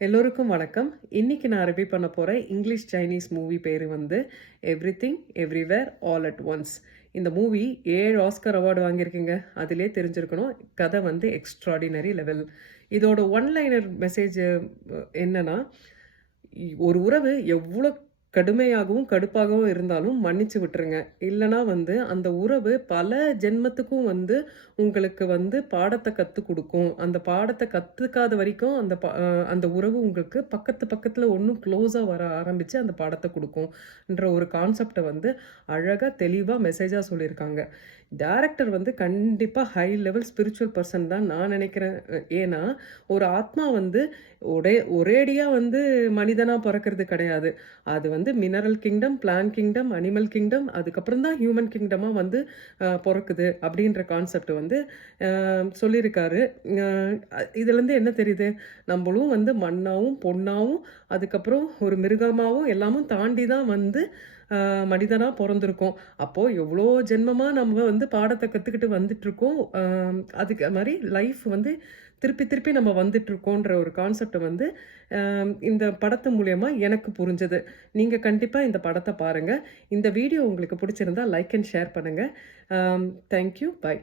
எல்லோருக்கும் வணக்கம். இன்னைக்கு நான் ரிவ்யூ பண்ண போற இங்கிலீஷ் சைனீஸ் மூவி பேரு வந்து everything everywhere all at once. இந்த மூவி 7 ஆஸ்கர் அவார்டு வாங்கியிருக்குங்க. அதிலே தெரிஞ்சிருக்கணும். கதை வந்து எக்ஸ்ட்ராடினரி லெவல். இதோட ஒன் லைனர் மெசேஜ் என்னன்னா, ஒரு உறவு எவ்வளோ கடுமையாகவும், கடுப்பாகவும் இருந்தாலும் மன்னிச்சு விட்டுருங்க. இல்லன்னா வந்து அந்த உறவு பல ஜென்மத்துக்கும் வந்து உங்களுக்கு வந்து பாடத்த கத்துக் குடுக்கும். அந்த பாடத்த கத்துக்காத வரைக்கும் அந்த உறவு உங்களுக்கு பக்கத்துல இன்னும் க்ளோஸா வர ஆரம்பிச்சு அந்த பாடத்த குடுக்கும்ன்ற ஒரு கான்செப்ட்ட வந்து அழகா, தெளிவா மெசேஜா சொல்லியிருக்காங்க. டைரக்டர் வந்து கண்டிப்பா ஹை லெவல் ஸ்பிரிச்சுவல் பெர்சன் தான் நான் நினைக்கிறேன். ஏன்னா, ஒரு ஆத்மா வந்து ஒரேடியா வந்து மனிதனா பொறக்கிறது கிடையாது. அது வந்து mineral kingdom, plant kingdom, animal kingdom, அதுக்கப்புறம் தான் ஹியூமன் கிங்டமா வந்து பொறக்குது அப்படின்ற கான்செப்ட் வந்து சொல்லியிருக்காரு. இதுலேருந்து என்ன தெரியுது? நம்மளும் வந்து மண்ணாவும், பொண்ணாவும், அதுக்கப்புறம் ஒரு மிருகமாவும் எல்லாமும் தாண்டி தான் வந்து மனிதனா பொறந்திருக்கோம். அப்போ எவ்வளோ ஜென்மமா நம்ம வந்து பாடத்த கத்துக்கிட்டு வந்துட்டுருக்கோம். அதுக்கு மாரி லைஃப் வந்து திருப்பி திருப்பி நம்ம வந்துட்டுருக்கோன்ற ஒரு கான்செப்ட்ட வந்து இந்த படத்து மூலியமா எனக்கு புரிஞ்சது. நீங்க கண்டிப்பா இந்த படத்த பாருங்க. இந்த வீடியோ உங்களுக்கு புடிச்சிருந்தா லைக் அண்ட் ஷேர் பண்ணுங்க. Thank you. பை.